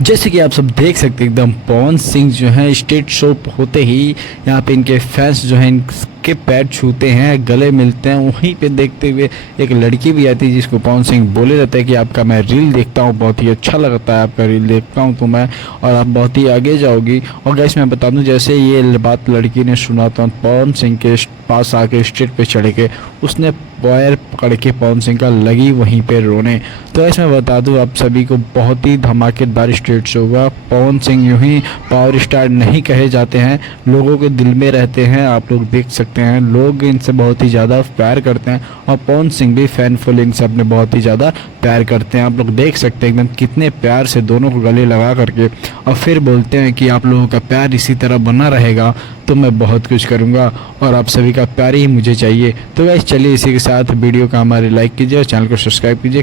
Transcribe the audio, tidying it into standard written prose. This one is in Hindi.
जैसे कि आप सब देख सकते हैं एकदम पवन सिंह जो है स्टेज शो होते ही यहाँ पे इनके फैंस जो हैं इनके पैर छूते हैं, गले मिलते हैं। वहीं पे देखते हुए एक लड़की भी आती है जिसको पवन सिंह बोले रहते हैं कि आपका मैं रील देखता हूँ, बहुत ही अच्छा लगता है आपका रील देखता हूँ तो मैं, और आप बहुत ही आगे जाओगी। और गाइस मैं बता दूँ जैसे ये बात लड़की ने सुना तो पवन सिंह के पास आके स्टेज पे चढ़ के उसने पैर पकड़ के पवन सिंह का लगी वहीं पे रोने। तो ऐसे मैं बता दूं आप सभी को बहुत ही धमाकेदार स्टेज शो हुआ। पवन सिंह यूं ही पावर स्टार नहीं कहे जाते हैं, लोगों के दिल में रहते हैं। आप लोग देख सकते हैं लोग इनसे बहुत ही ज़्यादा प्यार करते हैं और पवन सिंह भी फैन फॉलोइंग से अपने बहुत ही ज़्यादा प्यार करते हैं। आप लोग देख सकते हैं एकदम कितने प्यार से दोनों को गले लगा करके और फिर बोलते हैं कि आप लोगों का प्यार इसी तरह बना रहेगा तो मैं बहुत कुछ करूँगा और आप सभी का प्यार ही मुझे चाहिए। तो गाइस चलिए इसी के साथ वीडियो का हमारे लाइक कीजिए और चैनल को सब्सक्राइब कीजिए।